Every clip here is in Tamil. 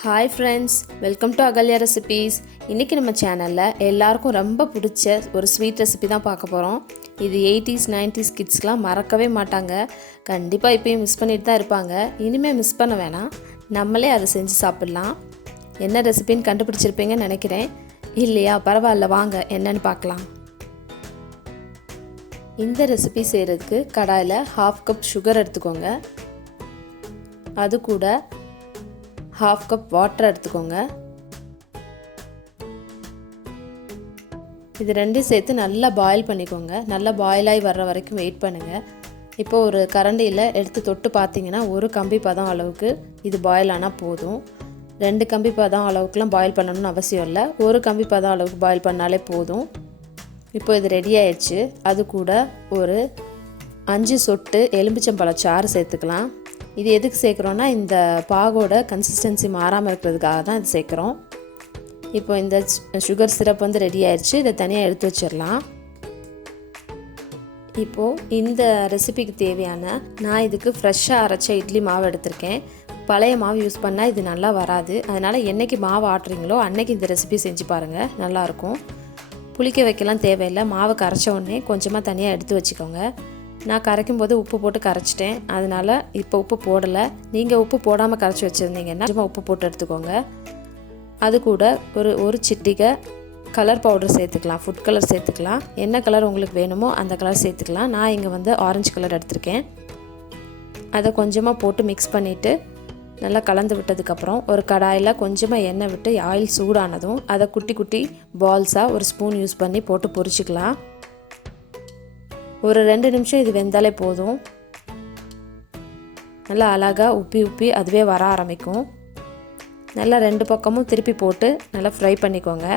Hi friends, welcome to Ahalya recipes. இன்றைக்கி நம்ம சேனலில் எல்லாருக்கும் ரொம்ப பிடிச்ச ஒரு ஸ்வீட் ரெசிபி தான் பார்க்க போகிறோம். இது 80s 90s கிட்ஸ்க்கெலாம் மறக்கவே மாட்டாங்க. கண்டிப்பாக இப்போயும் மிஸ் பண்ணிட்டு தான் இருப்பாங்க. இனிமேல் மிஸ் பண்ண வேணாம், நம்மளே அதை செஞ்சு சாப்பிட்லாம். என்ன ரெசிபின்னு கண்டுபிடிச்சிருப்பீங்கன்னு நினைக்கிறேன். இல்லையா? பரவாயில்ல, வாங்க என்னன்னு பார்க்கலாம். இந்த ரெசிபி செய்கிறதுக்கு கடாயில் 1/2 கப் சுகர் எடுத்துக்கோங்க. அது கூட 1/2 கப் வாட்டர் எடுத்துக்கோங்க. இது ரெண்டையும் சேர்த்து நல்லா பாயில் பண்ணிக்கோங்க. நல்லா பாயிலாகி வர்ற வரைக்கும் வெயிட் பண்ணுங்கள். இப்போ ஒரு கரண்டியில் எடுத்து தொட்டு பார்த்தீங்கன்னா ஒரு கம்பி பதம் அளவுக்கு இது பாயில் ஆனால் போதும். 2 கம்பி பதம் அளவுக்குலாம் பாயில் பண்ணணும்னு அவசியம் இல்லை. ஒரு கம்பி பதம் அளவுக்கு பாயில் பண்ணாலே போதும். இப்போ இது ரெடி ஆயிடுச்சு. அது கூட ஒரு 5 சொட்டு எலுமிச்சம்பழம் சாறு சேர்த்துக்கலாம். இது எதுக்கு சேர்க்குறோன்னா, இந்த பாகோட கன்சிஸ்டன்சி மாறாமல் இருக்கிறதுக்காக தான் இது சேர்க்குறோம். இப்போ இந்த சுகர் சிரப் வந்து ரெடி ஆயிடுச்சு. இதை தனியாக எடுத்து வச்சிடலாம். இப்போது இந்த ரெசிபிக்கு தேவையான, நான் இதுக்கு ஃப்ரெஷ்ஷாக அரைச்ச இட்லி மாவு எடுத்திருக்கேன். பழைய மாவு யூஸ் பண்ணால் இது நல்லா வராது. அதனால் என்றைக்கு மாவு ஆட்டுறீங்களோ அன்றைக்கி இந்த ரெசிபி செஞ்சு பாருங்கள், நல்லாயிருக்கும். புளிக்க வைக்கலாம் தேவையில்லை. மாவு கரைச்ச உடனே கொஞ்சமாக தனியாக எடுத்து வச்சுக்கோங்க. நான் கரைக்கும் போது உப்பு போட்டு கரைச்சிட்டேன், அதனால் இப்போ உப்பு போடலை. நீங்கள் உப்பு போடாமல் கரைச்சி வச்சுருந்தீங்கன்னா கொஞ்சமாக உப்பு போட்டு எடுத்துக்கோங்க. அது கூட ஒரு சிட்டிகை கலர் பவுடர் சேர்த்துக்கலாம். ஃபுட் கலர் சேர்த்துக்கலாம். என்ன கலர் உங்களுக்கு வேணுமோ அந்த கலர் சேர்த்துக்கலாம். நான் இங்கே வந்து ஆரஞ்சு கலர் எடுத்திருக்கேன். அதை கொஞ்சமாக போட்டு மிக்ஸ் பண்ணிவிட்டு நல்லா கலந்து விட்டதுக்கப்புறம் ஒரு கடாயில் கொஞ்சமாக எண்ணெய் விட்டு ஆயில் சூடானதும் அதை குட்டி குட்டி பால்ஸாக ஒரு ஸ்பூன் யூஸ் பண்ணி போட்டு பொரிச்சிக்கலாம். ஒரு 2 நிமிஷம் இது வெந்தாலே போதும். நல்லா அழகாக உப்பி அதுவே வர ஆரம்பிக்கும். நல்லா 2 பக்கமும் திருப்பி போட்டு நல்லா ஃப்ரை பண்ணிக்கோங்க.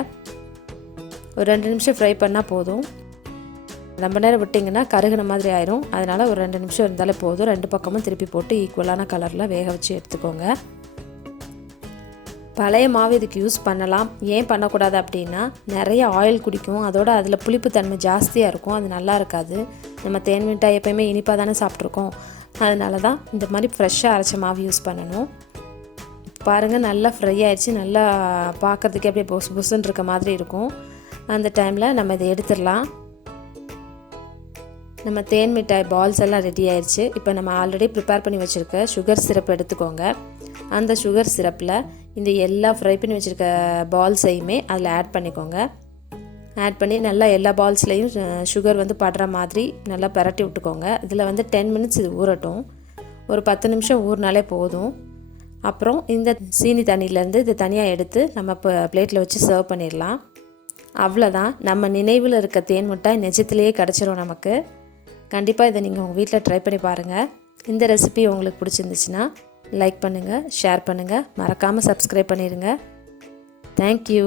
ஒரு 2 நிமிஷம் ஃப்ரை பண்ணால் போதும். ரொம்ப நேரம் விட்டிங்கன்னா கருகின மாதிரி ஆயிரும். அதனால் ஒரு 2 நிமிஷம் இருந்தாலே போதும். 2 பக்கமும் திருப்பி போட்டு ஈக்குவலான கலரில் வேக வச்சு எடுத்துக்கோங்க. பழைய மாவு இதுக்கு யூஸ் பண்ணலாம். ஏன் பண்ணக்கூடாது அப்படின்னா, நிறைய ஆயில் குடிக்கும். அதோடு அதில் புளிப்புத்தன்மை ஜாஸ்தியாக இருக்கும். அது நல்லா இருக்காது. நம்ம தேன் மிட்டாய் எப்போயுமே இனிப்பாக தானே சாப்பிட்ருக்கோம். அதனால தான் இந்த மாதிரி ஃப்ரெஷ்ஷாக அரைச்ச மாவு யூஸ் பண்ணணும். பாருங்கள், நல்லா ஃப்ரை ஆயிடுச்சு. நல்லா பார்க்குறதுக்கே அப்படியே பொசு பொசுன்னு இருக்க மாதிரி இருக்கும். அந்த டைமில் நம்ம இதை எடுத்துடலாம். நம்ம தேன் மிட்டாய் பால்ஸ் எல்லாம் ரெடி ஆயிடுச்சு. இப்போ நம்ம ஆல்ரெடி ப்ரிப்பேர் பண்ணி வச்சுருக்க சுகர் சிரப் எடுத்துக்கோங்க. அந்த சுகர் சிரப்பில் இந்த எல்லா ஃப்ரை பண்ணி வச்சுருக்க பால்ஸையுமே அதில் ஆட் பண்ணிக்கோங்க. ஆட் பண்ணி நல்லா எல்லா பால்ஸ்லேயும் சுகர் வந்து படுற மாதிரி நல்லா பரட்டி விட்டுக்கோங்க. இதில் வந்து 10 மினிட்ஸ் இது ஊறட்டும். ஒரு 10 நிமிஷம் ஊறினாலே போதும். அப்புறம் இந்த சீனி தண்ணியிலேருந்து இது தனியாக எடுத்து நம்ம இப்போ பிளேட்டில் வச்சு சர்வ் பண்ணிடலாம். அவ்வளோதான், நம்ம நினைவில் இருக்க தேன் மிட்டாய் நிஜத்திலேயே கிடச்சிரும் நமக்கு. கண்டிப்பாக இதை நீங்கள் உங்கள் வீட்டில் ட்ரை பண்ணி பாருங்கள். இந்த ரெசிபி உங்களுக்கு பிடிச்சிருந்துச்சுன்னா லைக் பண்ணுங்கள், ஷேர் பண்ணுங்கள், மறக்காமல் சப்ஸ்கிரைப் பண்ணிடுங்க. தேங்க்யூ.